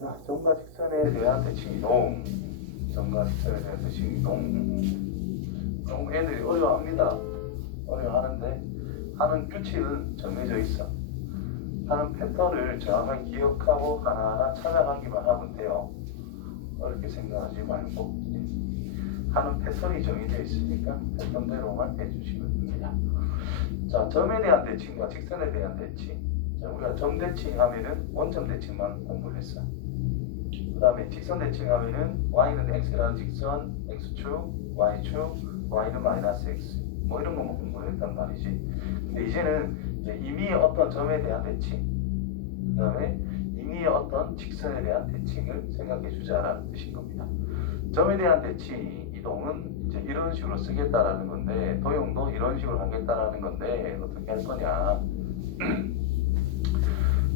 자, 점과 직선에 대한 대칭 이동. 점과 직선에 대한 대칭 이동. 너무 애들이 어려워합니다. 어려워하는데 하는 규칙은 정해져 있어. 하는 패턴을 정확하게 기억하고 하나하나 찾아가기만 하면 돼요. 어렵게 생각하지 말고 하는 패턴이 정해져 있으니까 패턴대로만 해주시면 됩니다. 자, 점에 대한 대칭과 직선에 대한 대칭. 자, 우리가 점 대칭 하면은 원점 대칭만 공부를 했어. 그 다음에 직선 대칭 하면은 y는 x라는 직선, x축, y축, y는 마이너스 x 뭐 이런 거만 공부를 했단 말이지. 근데 이제는 이제 임의의 어떤 점에 대한 대칭, 그 다음에 임의의 어떤 직선에 대한 대칭을 생각해 주자라는 뜻인 겁니다. 점에 대한 대칭 이동은 이제 이런 식으로 쓰겠다라는 건데, 도형도 이런 식으로 하겠다라는 건데 어떻게 할 거냐.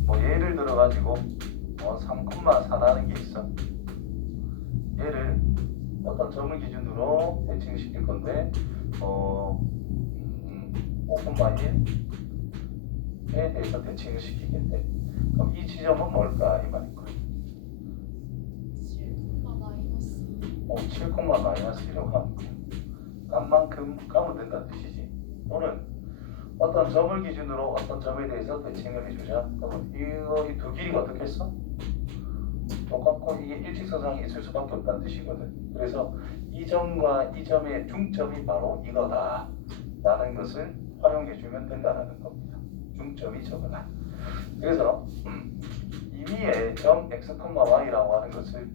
뭐 예를 들어 가지고 3,4라는 게 있어. 얘를 어떤 점을 기준으로 대칭을 시킬 건데 5,1에 대해서 대칭을 시키겠대. 그럼 이 지점은 뭘까 이 말인 거야. 7, 마이너스라고 하는 거야. 값만큼 가면 된다는 뜻이지. 또는 어떤 점을 기준으로 어떤 점에 대해서 대칭을 해주자. 그러면 이 두 길이가 어떻게 했어? 똑같고 이게 일직선상에 있을 수밖에 없다는 뜻이거든. 그래서 이 점과 이 점의 중점이 바로 이거다 라는 것을 활용해주면 된다는 겁니다. 중점이 저거다. 그래서 임의의 점 x, y라고 하는 것을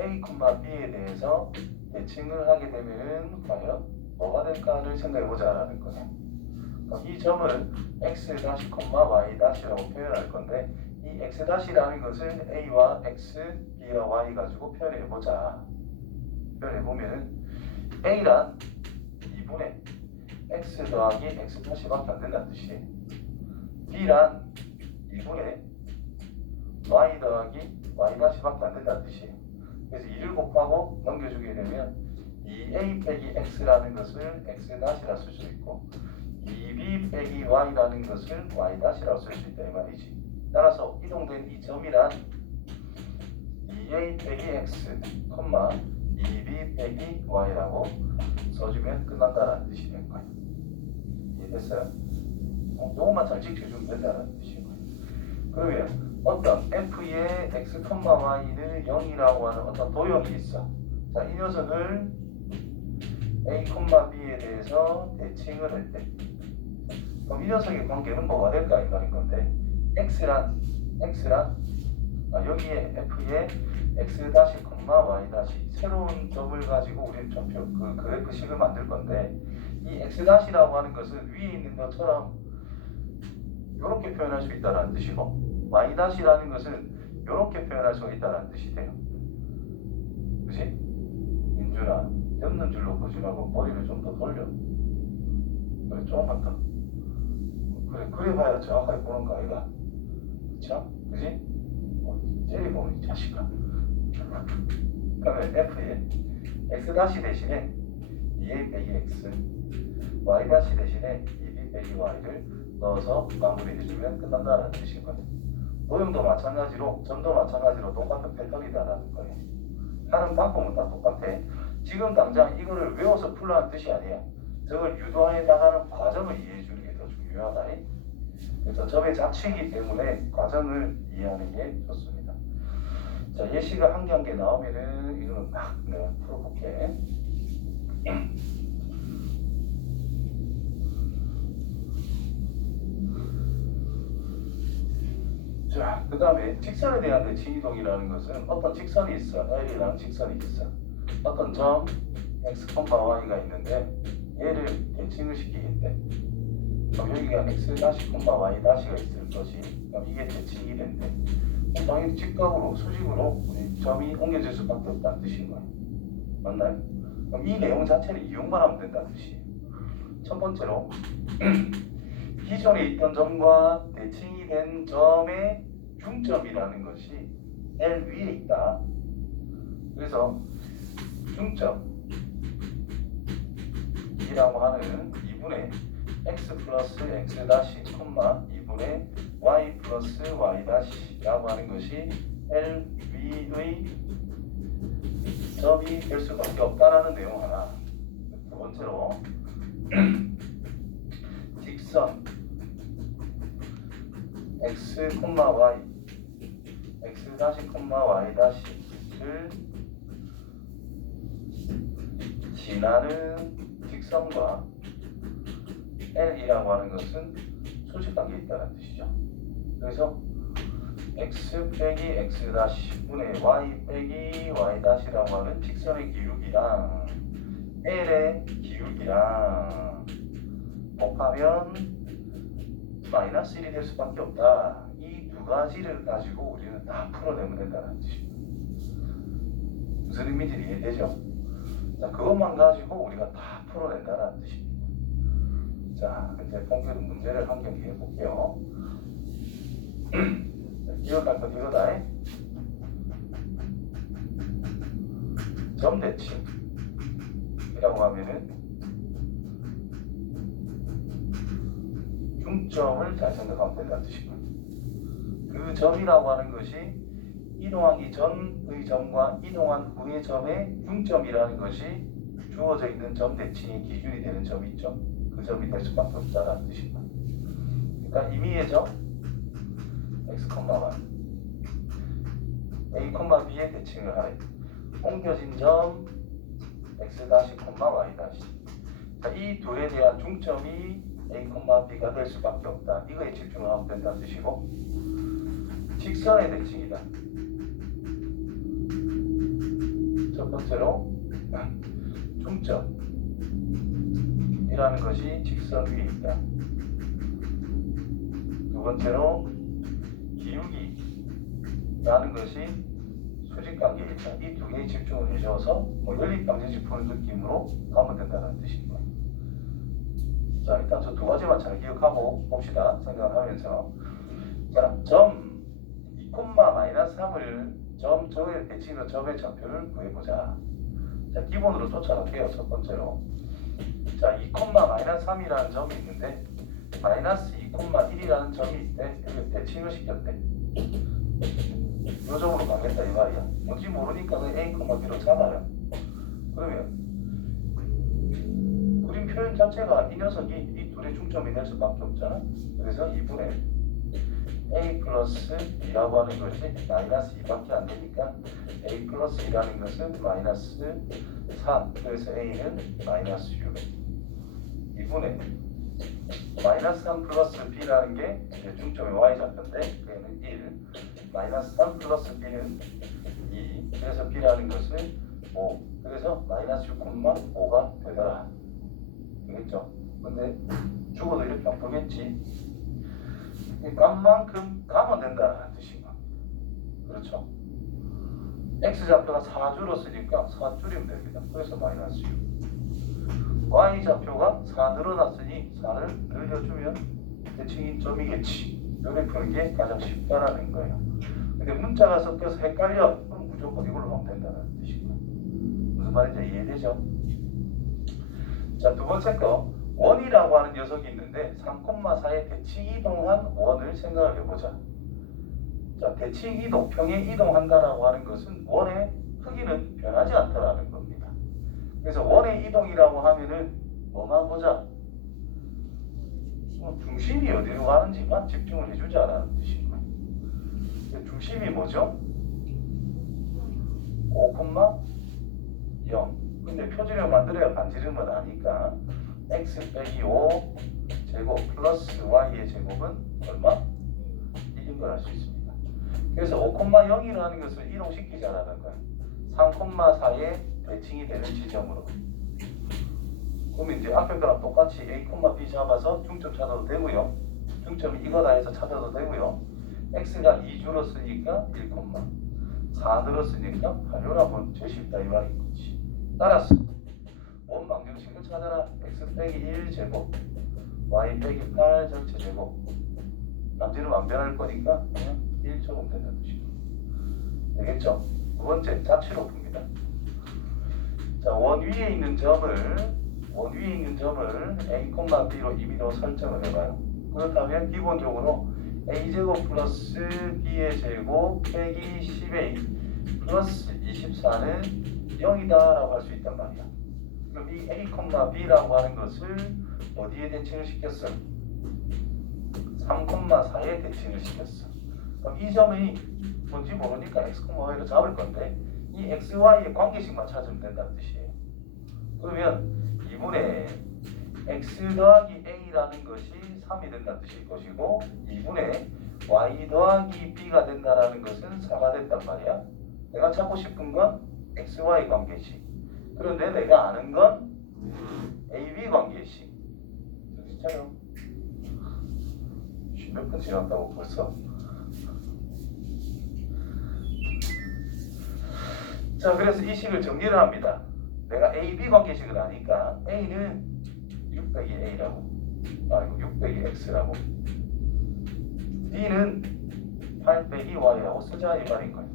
a, b에 대해서 대칭을 하게 되면 과연 뭐가 될까를 생각해보자 라는 거예요. 이 점을 x-, y-라고 표현할 건데 이 x-라는 것을 a와 x, b와 y 가지고 표현해보자. 표현해보면은 a란 2분의 x 더하기 x-밖에 안 된다는 뜻이에요. b란 2분의 y 더하기 y-밖에 안 된다는 뜻이에요. 그래서 2를 곱하고 넘겨주게 되면 2a 빼기 x라는 것을 x-라 쓸 수 있고 2b 빼기 y라는 것을 y-라고 쓸 수 있다 이 말이지. 따라서 이동된 이 점이란 2a 빼기 x, 2b 빼기 y라고 써주면 끝난다는 뜻이 된 거예요. 이해됐어요? 요것만 잘 지켜주면 된다는 뜻인 거예요. 그러면 어떤 f의 x, y는 0이라고 하는 어떤 도형이 있어. 자, 이 녀석을 a, b에 대해서 대칭을 했대. 그럼 이 녀석의 관계는 뭐가 될까 이 말인 건데 x란 여기에 f의 x-, y- 새로운 점을 가지고 우리 좌표 그 그래프식을 만들 건데 이 x-라고 하는 것은 위에 있는 것처럼 이렇게 표현할 수 있다는 뜻이고 y-라는 것은 이렇게 표현할 수 있다는 뜻이 돼요. 그치? 민준아, 엮는 줄로 보지 말고 머리를 좀 더 돌려. 그래, 조금만 더. 그래 봐야 정확하게 보는 거 아이가? 그쵸? 그지? 째리보는 이 자식아. 그러면 f에 x- 대신에 2a 빼기 x, y- 대신에 2b 빼기 y를 넣어서 마무리해주면 끝난다는 뜻인 거예요. 도형도 마찬가지로, 점도 마찬가지로 똑같은 패턴이다라는 거예요. 하는 방법은 다 똑같아. 지금 당장 이거를 외워서 풀라는 뜻이 아니야. 저걸 유도해 나가는 과정을 이해해주는 게 더 중요하다. 그래서 점의 자체이기 때문에 과정을 이해하는 게 좋습니다. 자, 예시가 한 개 한 개 나오면은 이거는 막 내가 풀어볼게. 자, 그 다음에 직선에 대한 대칭 이동이라는 것은 어떤 직선이 있어. L이라는 직선이 있어. 어떤 점 x, y가 있는데 얘를 대칭을 시키겠대. 그럼 여기가 x-, y-가 있을 것이, 그럼 이게 대칭이 된대. 당연히 직각으로, 수직으로 점이 옮겨질 수밖에 없다는 뜻인 거예요. 맞나요? 그럼 이 내용 자체를 이용만 하면 된다는 뜻이에요. 첫 번째로 기존에 있던 점과 대칭이 된 점의 중점이라는 것이 L 위에 있다. 그래서 중점이라고 하는 2분의 x 플러스 x 다시, 2분의 y 플러스 y 다시라고 하는 것이 L B의 점이 될 수밖에 없다라는 내용 하나. 두 번째로 직선 x, y x 다시 y 다시를 지나는 직선과 L이라고 하는 것은 수직관계에 있다는 뜻이죠. 그래서 x 빼기 x 다시 분의 y 빼기 y 다시라고 하는 직선의 기울기랑 L의 기울기랑 곱하면 마이너스 1이 될 수밖에 없다. 이 두 가지를 가지고 우리는 다 풀어내면 된다는 뜻입니다. 무슨 의미인지 이해되죠? 자, 그것만 가지고 우리가 다 풀어낸다는 뜻입니다. 자, 이제 본격 문제를 한 경기 해볼게요. 기억할 건 이거다. 점대칭이라고 하면은 중점을 잘 생각하면 된다는 뜻입니다. 그 점이라고 하는 것이 이동하기 전의 점과 이동한 후의 점의 중점이라는 것이 주어져 있는 점 대칭의 기준이 되는 점이 있죠. 그 점이 될 수밖에 없다는 뜻입니다. 그러니까 임의의 점 x, y a, b의 대칭을 하여 옮겨진 점 x 다시, y 다시. 자, 이 둘에 대한 중점이 a, b가 될 수밖에 없다. 이거에 집중을 하면 된다는 뜻이고, 직선의 대칭이다. 첫 번째로 중점이라는 것이 직선 위에 있다. 두 번째로 기울기라는 것이 수직관계에 있다. 이 두 개에 집중을 해줘서 연립방정식 푸는 느낌으로 가면 된다는 뜻입니다. 자, 일단 저 두 가지만 잘 기억하고 봅시다. 생각하면서. 자, 점 2,-3을 점의 대칭으로 점의 좌표를 구해보자. 자, 기본으로 쫓아갈게요. 첫 번째로. 자, 2,-3이라는 점이 있는데 마이너스 2,1이라는 점이 있대. 여기 대칭을 시켰대. 요 점으로 가겠다 이 말이야. 뭔지 모르니까 그 A, B로 잡아요. 그러면 그림 표현 자체가 이 녀석이 이 둘의 중점이 될 수밖에 없잖아. 그래서 2분의 A 플러스 B라고 하는 것이 마이너스 2밖에 안 되니까 A 플러스 2라는 것은 마이너스 4. 그래서 A는 마이너스 6. 2분의 마이너스 3 플러스 B라는 게 중점의 Y좌표인데 그는 1. 마이너스 3 플러스 B는 2. 그래서 B라는 것은 5. 그래서 마이너스 6,5가 되더라. 되겠죠? 근데 죽어도 이렇게 안 보겠지. 값만큼 가면 된다는 뜻이고. 그렇죠? X좌표가 4주로 쓰니까 4 줄이면 됩니다. 그래서 마이너스 6. Y좌표가 4 늘어났으니 4를 늘려주면 대칭인 점이겠지. 이렇게 푸는 게 가장 쉽다라는 거예요. 근데 문자가 섞여서 헷갈려. 그럼 무조건 이걸로 하면 된다는 뜻이고. 무슨 말인지 이해되죠? 자, 두 번째 거. 원이라고 하는 녀석이 있는데 3,4의 대칭 이동한 원을 생각을 해보자. 자, 대칭 이동, 평행 이동한다라고 하는 것은 원의 크기는 변하지 않다라는 겁니다. 그래서 원의 이동이라고 하면은 뭐만 보자. 중심이 어디로 가는지만 집중을 해주자라는 뜻입니다. 중심이 뭐죠? 5,0. 근데 표준을 만들어야 반지름은 아니까 x 빼기 5 제곱 플러스 y의 제곱은 얼마? 1인 걸 알 수 있습니다. 그래서 5,0이라는 것을 이동시키자라는 거야. 3,4의 대칭이 되는 지점으로. 그러면 이제 앞에 거랑 똑같이 a, b 잡아서 중점 찾아도 되고요. 중점이 이거다 해서 찾아도 되고요. x가 2주로 쓰니까 1, 4 늘었으니까 8요라면 제일 쉽다 이 말인 거지. 따라서 원 방정식을 찾아라. x 빼기 1 제곱 y 빼기 8 전체 제곱. 남지는 안 변할 거니까 그냥 1 적으면 된다는 뜻이고. 되겠죠? 두 번째 자취로 풉니다. 자, 원 위에 있는 점을 a, b로 임의로 설정을 해봐요. 그렇다면 기본적으로 a제곱 플러스 b의 제곱 빼기 10a 플러스 24는 0이다 라고 할 수 있단 말이야. 그럼 이 A, B라고 하는 것을 어디에 대칭을 시켰어? 3,4에 대칭을 시켰어. 그럼 이 점이 뭔지 모르니까 x, y로 잡을 건데 이 x, y의 관계식만 찾으면 된다는 뜻이에요. 그러면 2분의 x 더하기 a라는 것이 3이 된다는 뜻일 것이고 2분의 y 더하기 b가 된다는 것은 4가 된단 말이야. 내가 찾고 싶은 건 x, y 관계식. 그런데 내가 아는 건 a, b 관계식. 진짜요? 몇 분 지났다고 벌써? 자, 그래서 이 식을 정리를 합니다. 내가 A, B 관계식을 아니까 A는 6 빼기 A라고, 아니고 6 빼기 X라고, B는 8 빼기 Y라고 쓰자 이 말인 거예요.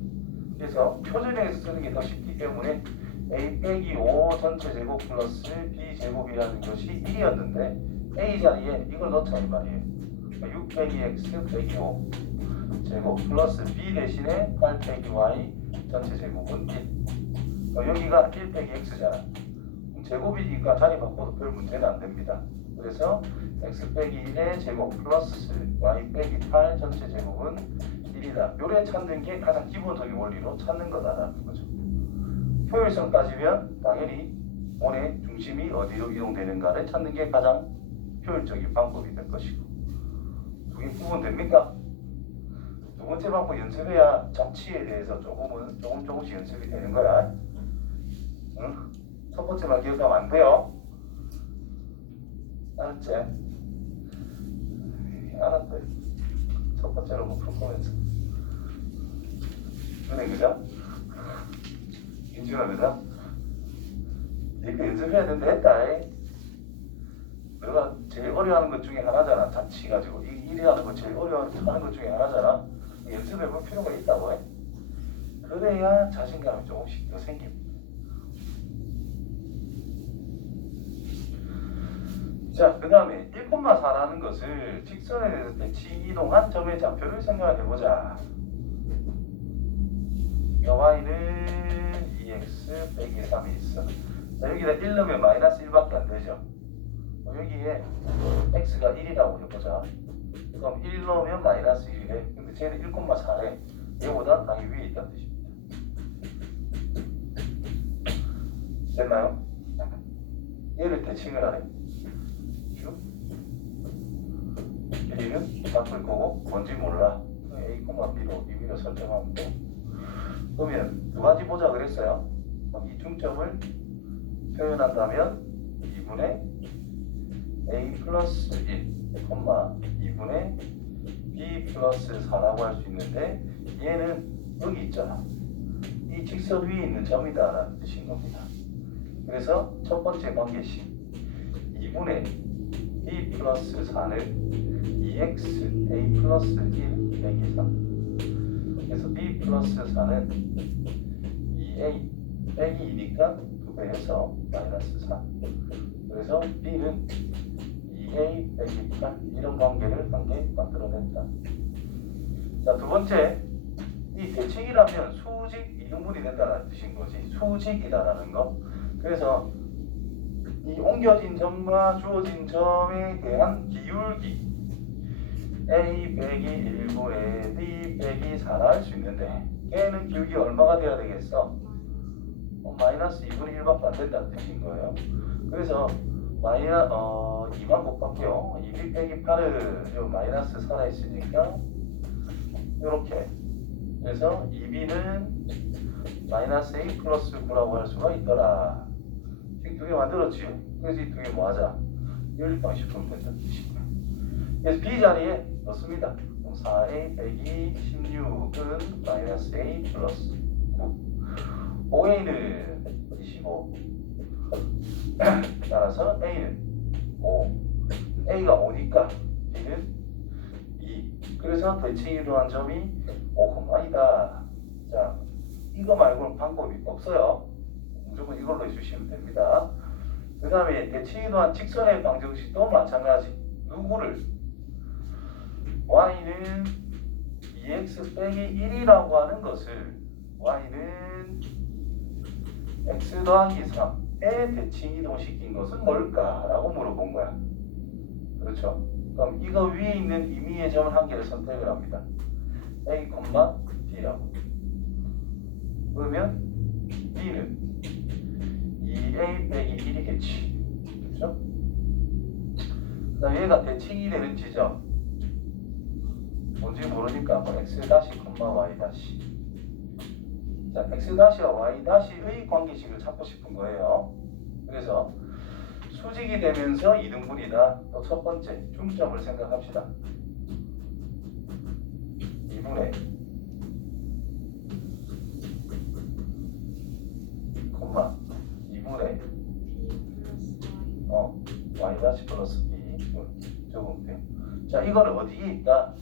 그래서 표준형에서 쓰는 게 더 쉽기 때문에 A 빼기 5 전체 제곱 플러스 B 제곱이라는 것이 1이었는데 A 자리에 이걸 넣자 이 말이에요. 6 빼기 X 빼기 5 제곱 플러스 B 대신에 8 빼기 Y 전체 제곱은 1. 여기가 1 빼기 X잖아. 제곱이니까 자리 바꿔도 별 문제는 안 됩니다. 그래서 X 빼기 1의 제곱 플러스 Y 빼기 8 전체 제곱은 1이다. 요래 찾는 게 가장 기본적인 원리로 찾는 거다라는 거죠. 효율성 따지면 당연히 원의 중심이 어디로 이동되는가를 찾는 게 가장 효율적인 방법이 될 것이고. 두 개 구분됩니까? 두 번째 방법 연습해야 자취에 대해서 조금씩 연습이 되는 거야. 응? 첫 번째만 기억하면 안 돼요. 알았지? 알았대. 첫 번째로 뭐 풀 거면서. 그래, 그죠? 인준아, 그죠? 이거 연습해야 된다 했다. 너가 제일 어려워하는 것 중에 하나잖아. 자취 가지고 일하는 거 제일 어려워하는 것 중에 하나잖아. 연습해볼 필요가 있다고 해. 그래야 자신감이 조금씩 더 생깁니다. 자, 그 다음에 1,4라는 것을 직선에 대해서 대칭 이동한 점의 좌표를 생각해보자. y는 2x 빼기 3이 있어. 자, 여기다 1 넣으면 마이너스 1밖에 안 되죠. 여기에 x가 1이라고 해보자. 그럼 1 넣으면 마이너스 1이래. 근데 쟤는 1,4래. 얘보다 당연히 위에 있다는 뜻입니다. 됐나요? 얘를 대칭을 하래. 쭉. 길이는 바꿀 거고 뭔지 몰라. A, B로 이 위로 설정하면 돼. 그러면 두 가지 보자 그랬어요. 그럼 이중점을 표현한다면 2분의 A 플러스 1, 2분의 B 플러스 4라고 할 수 있는데 얘는 여기 있잖아. 이 직선 위에 있는 점이다 라는 뜻인 겁니다. 그래서 첫 번째 관계식 2분의 B 플러스 4는 2x A 플러스 1 빼기 3. 그래서 B 플러스 4는 2A 빼기 2니까 2배해서 마이너스 4. 그래서 B는 2A 빼기 8 이런 관계를 한 개 만들어낸다. 자, 두 번째, 이 대칭이라면 수직 이등분이 된다는 뜻인 거지. 수직이다라는 거. 그래서 이 옮겨진 점과 주어진 점에 대한 기울기 A 빼기 1분의 B 빼기 4라 할 수 있는데 걔는 기울기가 얼마가 돼야 되겠어? 마이너스 2분의 1밖에 안 된다는 뜻인 거예요. 그래서 2만 곱할게요. 2B 빼기 8은 마이너스 4라 있으니까 이렇게. 그래서 2B는 마이너스 A 플러스 9라고 할 수가 있더라. 지금 두 개 만들었지. 그래서 이 두 개 뭐하자? 연립방식으로 된다는 뜻이고요. 그래서 B 자리에 넣습니다. 4A 빼기 16은 마이너스 A 플러스 9. 5A는 25. 따라서 A는 5. A가 5니까 B는 2. 그래서 대칭이 이루어한 점이 5,2다. 자, 이거 말고는 방법이 없어요. 무조건 이걸로 해주시면 됩니다. 그 다음에 대칭이 이루어한 직선의 방정식도 마찬가지. 누구를? y는 2x 빼기 1이라고 하는 것을 y는 x 더하기 3에 대칭 이동시킨 것은 뭘까라고 물어본 거야. 그렇죠? 그럼 이거 위에 있는 임의의 점을 한 개를 선택을 합니다. a, b라고. 그러면 b는 2a 빼기 1이겠지. 그렇죠? 그 다음 얘가 대칭이 되는 지점 뭔지 모르니까 뭐 x 다시, y 다시. 자, x 다시와 y 다시의 관계식을 찾고 싶은 거예요. 그래서 수직이 되면서 이등분이다. 또 첫 번째 중점을 생각합시다. 2분의 콤마 2분의 y 다시 플러스 b 적으면 돼요. 자, 이거는 어디에 있다?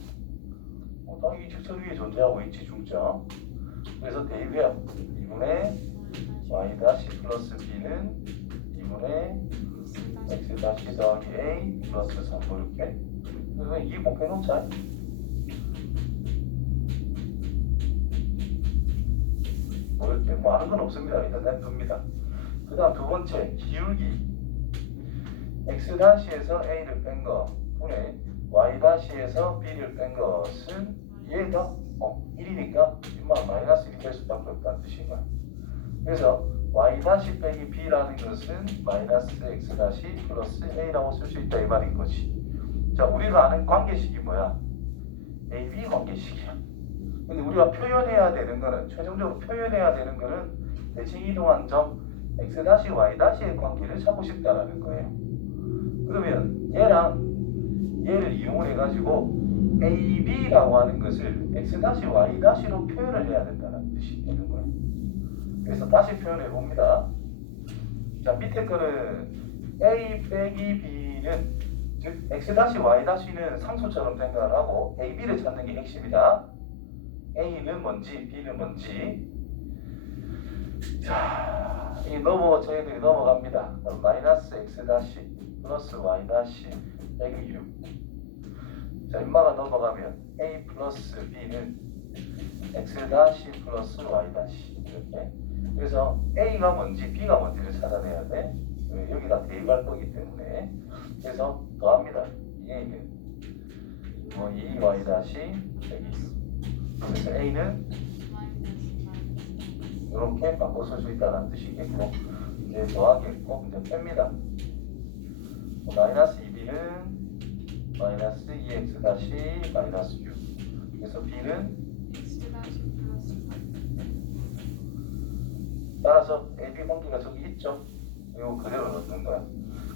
이 직선 위에 존재하고 있지, 중점. 그래서 대입해요. 2분의 y 다시 플러스 b는 2분의 x 다시 더하기 a 플러스 3 이렇게. 그래서 2 곱해놓자. 뭐 이렇게 뭐 하는 건 없습니다. 일단 냅둡니다. 그 다음 두 번째 기울기 x 다시에서 a를 뺀 거 분의 y 다시에서 b를 뺀 것은 얘가 1이니까 마이너스 1이 될 수밖에 없다는 뜻인 거야. 그래서 y 다시 빼기 b라는 것은 마이너스 x 다시 플러스 a라고 쓸 수 있다 이 말인 거지. 자, 우리가 아는 관계식이 뭐야? AB 관계식이야. 근데 우리가 표현해야 되는 거는 최종적으로 표현해야 되는 거는 대칭 이동한 점 x 다시 y 다시의 관계를 찾고 싶다라는 거예요. 그러면 얘랑 얘를 이용을 해가지고 AB라고 하는 것을 x 다시 y 다시로 표현을 해야 된다는 뜻이 되는 거예요. 그래서 다시 표현해 봅니다. 자, 밑에 거는 A 빼기 B는 즉 x 다시 y 다시는 상수처럼 생각을 하고 AB를 찾는 게 핵심이다. A는 뭔지 B는 뭔지. 자, 이 저희들이 넘어갑니다. 그럼 마이너스 x 다시 플러스 y 다시 빼기 6. 자, 인마가 넘어가면 A 플러스 B는 x 다시 플러스 y 다시 이렇게. 그래서 A가 뭔지 B가 뭔지를 찾아내야 돼. 여기다 대입할 거기 때문에. 그래서 더합니다. A는 2y 다시 빼기 6. 그래서 A는 이렇게 바꿔 쓸 수 있다는 뜻이겠고, 이제 더하겠고 이제 뺍니다. 마이너스 2b는 마이너스 2x 다시 마이너스 6. 그래서 b는 x 다시 플러스 3. 따라서 AB 관계가 저기 있죠. 이거 그대로 넣는 거야.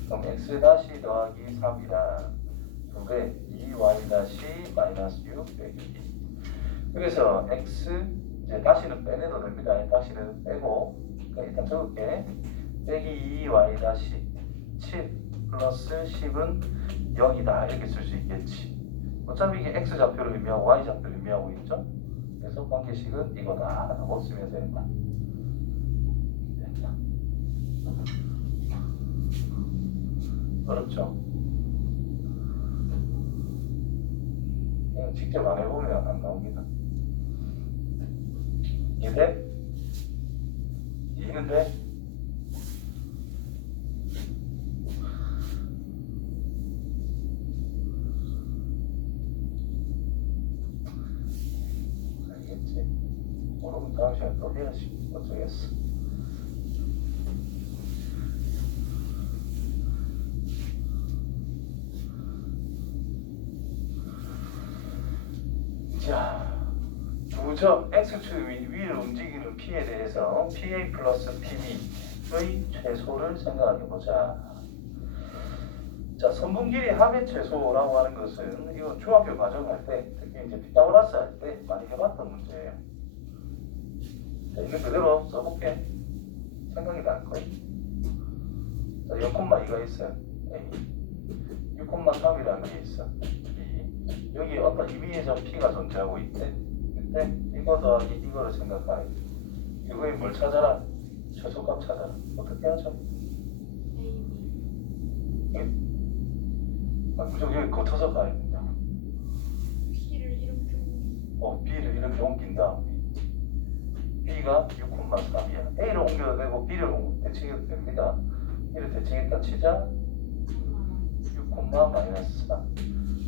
그럼 x 다시 더하기 3이랑 2배 2y 다시 마이너스 6 빼기 2. 그래서 x 이제 다시는 빼내도 됩니다. 다시는 빼고 그러니까 일단 적을게. 빼기 2y 다시 7 플러스 10은 0이다 이렇게 쓸 수 있겠지. 어차피 이게 x 좌표를 의미하고 y 좌표를 의미하고 있죠. 그래서 관계식은 이거다 라고 쓰면 된다. 어렵죠? 그냥 직접 안 해보면 안 나옵니다. 이해돼? 이해는 돼? 알겠지? 모르면 다음 시간에 또 해야지. 어쩌겠어. 자, 두 점 x축 위를 움직이는 p에 대해서 pa 플러스 pb의 최소를 생각해보자. 자, 선분 길이 합의 최소라고 하는 것은 이건 중학교 과정할 때, 특히 이제 피타고라스 할 때 많이 해봤던 문제예요. 자, 이거 그대로 써볼게. 생각이 날 거예요. 자, 0,2가 있어요. A. 6,3이라는 게 있어. B. 여기 어떤 임의의 점 P가 존재하고 있대. 그때 이거 더하기 이거를 생각하래. 이거에 뭘 찾아라? 최소값 찾아라. 어떻게 하죠? 무조건 여기 거쳐서 가야 된다. P를 이렇게 B를 이렇게 옮긴 다음에 B가 6,3이야. A를 옮겨도 되고 B를 대칭해도 됩니다. B를 대칭했다 치자 6, 마이너스 4.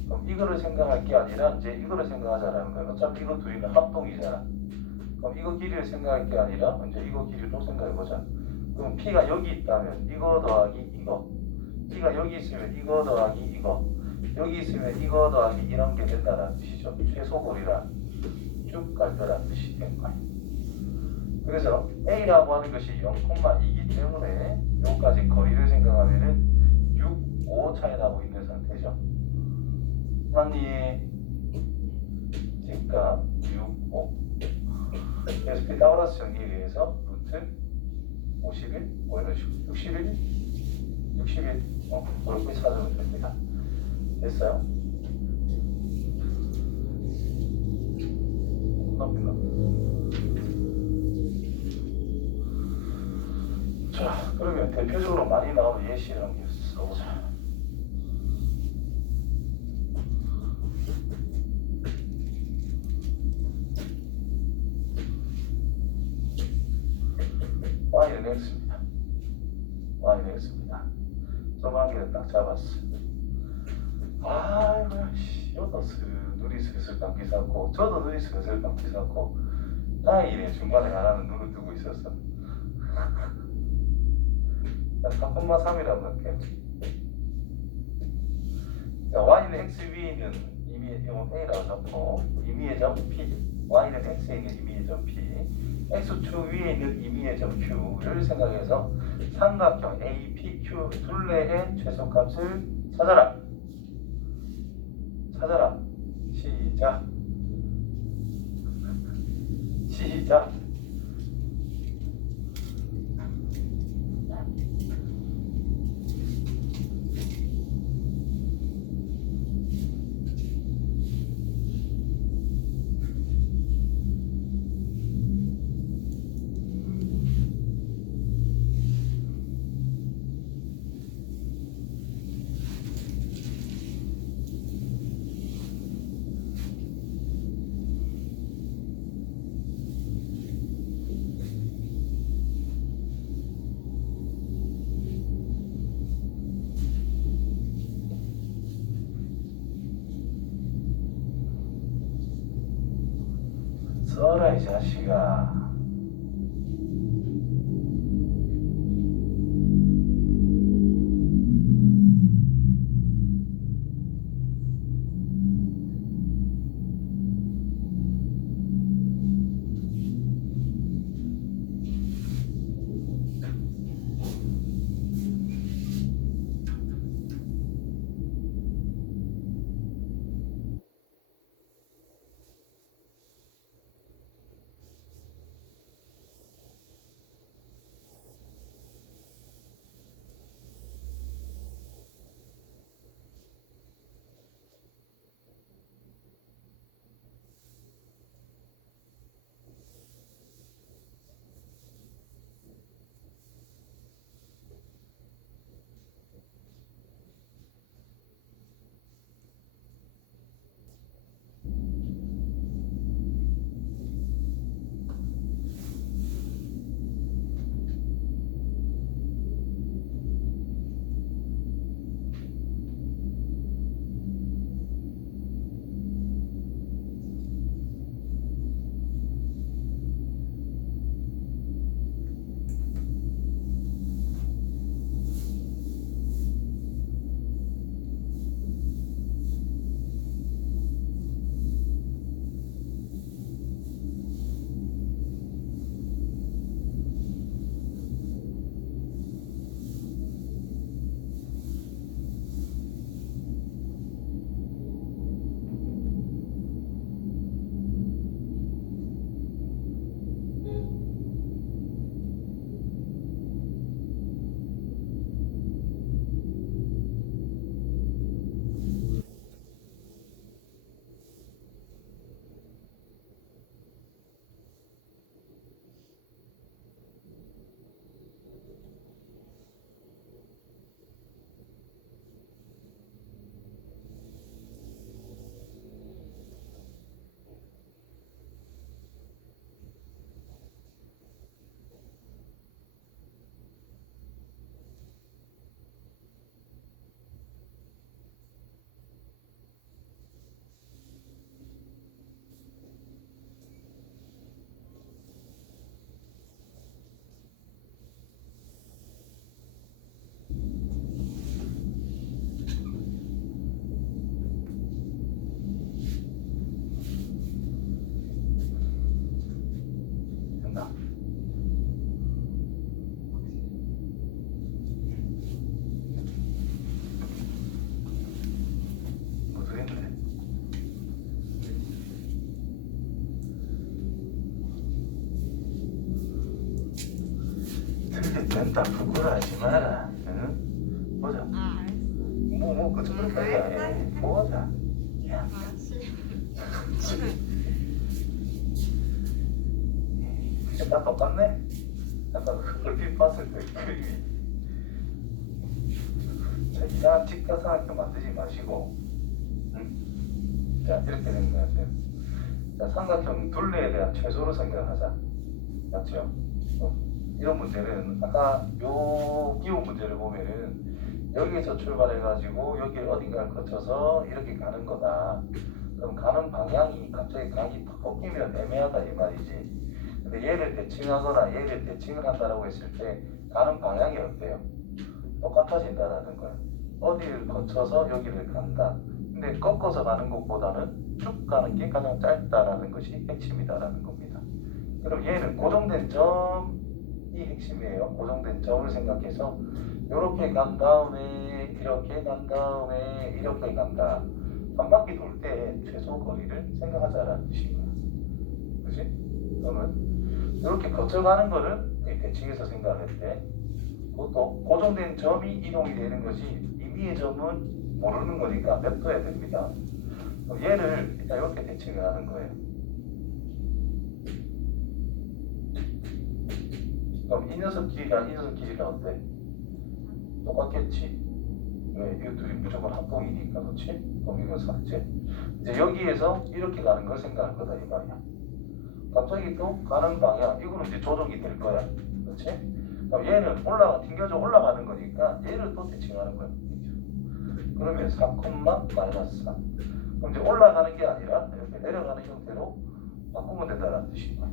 그럼 이거를 생각할 게 아니라 이제 이거를 생각하자라는 거야. 어차피 이거 둘이는 합동이잖아. 그럼 이거 길이를 생각할 게 아니라 이제 이거 길이로 생각해보자. 그럼 P가 여기 있다면 이거 더하기 이거, P가 여기 있으면 이거 더하기 이거, 여기 있으면 이거 더하기 이런 게 된다는 뜻이죠. 최소거리라 쭉 갈 거라는 뜻이 된 거야. 그래서 A라고 하는 것이 0,2이기 때문에 여기까지 거리를 생각하면은 6, 5 차이 나고 있는 상태죠. 맞니? 그러니까 6, 5. 그래서 피타고라스 정리에 의해서 루트 51, 뭐 이런 식으로 61, 61 그렇게 찾으면 됩니다. 됐어요? 끝납니다. 자, 그러면 대표적으로 많이 나오는 예시 이런 게 써보자. y는 x입니다. y는 x입니다. 좀 한 개를 딱 잡았어. 아이고야, 이것도 눈이 슬슬 감기 샀고, 저도 눈이 슬슬 감기 샀고, 다행이네, 중간에 하나는 눈을 뜨고 있었어. 4,3이라고 할게. 자, y는 x 위에 있는 임의의 a라고 잡고, 임의의 점 p, y는 x에 있는 임의의 점 p, x축 위에 있는 임의의 점 q를 생각해서 삼각형 APQ 둘레의 최소값을 찾아라. 찾아라. 시작. 시작. 써라 이 자식아. 맞나? 모르겠네. 된다 부끄러워하지 마라. 응? 보자. 알았어. 뭐 그쪽으로까지야. 보자. 야. 다 똑같네. 아까 얼핏 봤을 때 그림이. 자, 이상한 직사각형 만들지 마시고, 응? 자 이렇게 되는 거야. 자, 삼각형 둘레에 대한 최소로 생각하자. 맞죠? 이런 문제는 아까 요 기호 문제를 보면은 여기에서 출발해가지고 여기 어딘가를 거쳐서 이렇게 가는 거다. 그럼 가는 방향이 갑자기 각이 탁 꺾이면 애매하다 이 말이지. 근데 얘를 대칭하거나 얘를 대칭을 한다라고 했을 때 가는 방향이 어때요? 똑같아진다라는 거야. 어디를 거쳐서 여기를 간다. 근데 꺾어서 가는 것보다는 쭉 가는 게 가장 짧다라는 것이 핵심이다라는 겁니다. 그럼 얘는 고정된 점이 핵심이에요. 고정된 점을 생각해서 이렇게 간 다음에 이렇게 간 다음에 이렇게 간다. 한 바퀴 돌 때 최소 거리를 생각하자라는 뜻이고요. 그렇지? 그러면 이렇게 거쳐가는 거를 대칭해서 생각할 때 그것도 고정된 점이 이동이 되는 것이 임의의 점은 모르는 거니까 냅둬야 됩니다. 그럼 얘를 일단 이렇게 대칭을 하는 거예요. 그럼 이 녀석 길이랑 이 녀석 길이가 어때? 똑같겠지? 왜? 이거 둘이 무조건 합동이니까, 그렇지? 그럼 이거 삭제. 이제 여기에서 이렇게 가는 걸 생각할 거다 이 말이야. 갑자기 또 가는 방향, 이거는 이제 조정이 될 거야, 그렇지? 그럼 얘는 튕겨져 올라가는 거니까 얘를 또 대칭하는 거야. 그러면 4, 마이너스 4. 그럼 이제 올라가는 게 아니라 이렇게 내려가는 형태로 바꾸면 된다는 뜻이야.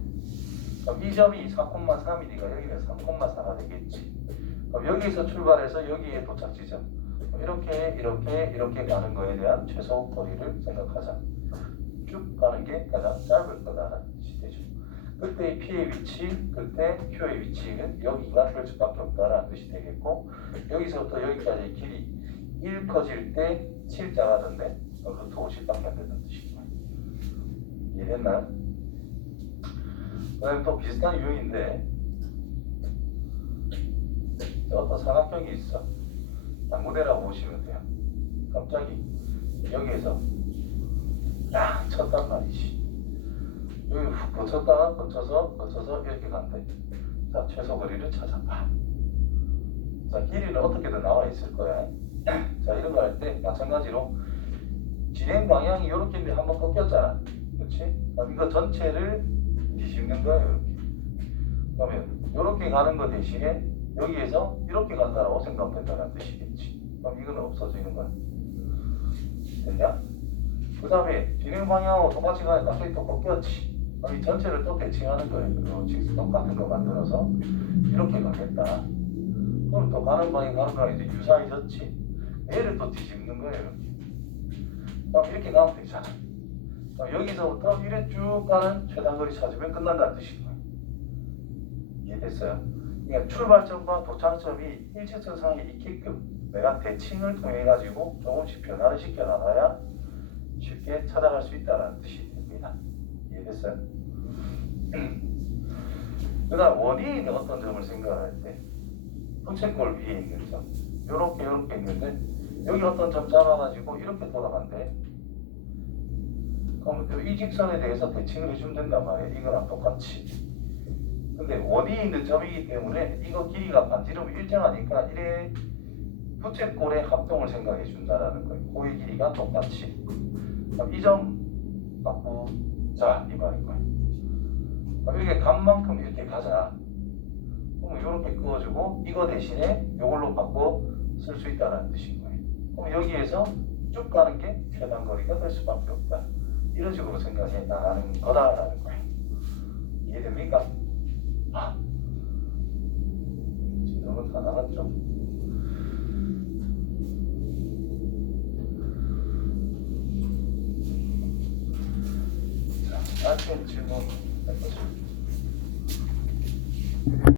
그럼 이 점이 4,3이니까 여기는 3,4가 되겠지. 그럼 여기서 출발해서 여기에 도착 지점. 이렇게 가는 거에 대한 최소 거리를 생각하자. 쭉 가는 게 가장 짧을 거다라는 뜻이 되죠. 그때 P의 위치, 그때 Q의 위치는 여기가 될 수밖에 없다라는 뜻이 되겠고, 여기서부터 여기까지의 길이 1 커질 때 7 작아졌네. 루트 50밖에 안 된다는 뜻이고. 이해됐나요? 그 다음에 또 비슷한 유형인데, 어떤 사각형이 있어. 당구대라고 보시면 돼요. 갑자기 여기에서 딱 쳤단 말이지. 여기 훅 거쳤다가 거쳐서 이렇게 간대. 자, 최소 거리를 찾아봐. 자, 길이는 어떻게든 나와 있을 거야. 자, 이런 거 할 때 마찬가지로 진행 방향이 이렇게인데 한번 꺾였잖아. 그렇지? 그럼 이거 전체를 뒤집는 거야, 이렇게. 그러면 이렇게 가는 거 대신에 여기에서 이렇게 간다라고 생각하면 된다는 뜻이겠지. 그럼 이거는 없어지는 거야. 됐냐? 그 다음에 진행 방향하고 똑같이 가니까 갑자기 또 꺾였지. 그럼 이 전체를 또 대칭하는 거예요. 직선 같은 거 만들어서 이렇게 가겠다. 그럼 또 가는 방향 이제 유사해졌지. 얘를 또 뒤집는 거예요. 이렇게. 그럼 이렇게 가면 되잖아. 그럼 여기서부터 이래 쭉 가는 최단거리 찾으면 끝난다는 뜻인 거예요. 이해됐어요? 그러니까 출발점과 도착점이 일직선상에 있게끔 내가 대칭을 통해 가지고 조금씩 변화를 시켜 나가야 쉽게 찾아갈 수 있다는 뜻이 됩니다. 이해됐어요? 그 다음 원위에는 어떤 점을 생각할 때 부채꼴 위에 있는 점 요렇게 있는데 여기 어떤 점 잡아가지고 이렇게 돌아간대. 그럼 이 직선에 대해서 대칭을 해주면 된단 말이에요. 이거랑 똑같이. 근데 원위에 있는 점이기 때문에 이거 길이가 반지름이 일정하니까 이래 부채꼴의 합동을 생각해 준다라는 거예요. 고의 길이가 똑같이. 그럼 이 점 바꾸자 이 말인 거예요. 그럼 이렇게 간 만큼 이렇게 가자. 그럼 이렇게 그어주고 이거 대신에 이걸로 바꿔 쓸 수 있다는 뜻인 거예요. 그럼 여기에서 쭉 가는 게 최단 거리가 될 수밖에 없다. 이런 식으로 생각해 나가는 거다라는 거예요. 이해됩니까? 질문은 다 나갔죠? 자, 짧게 질문 해보죠.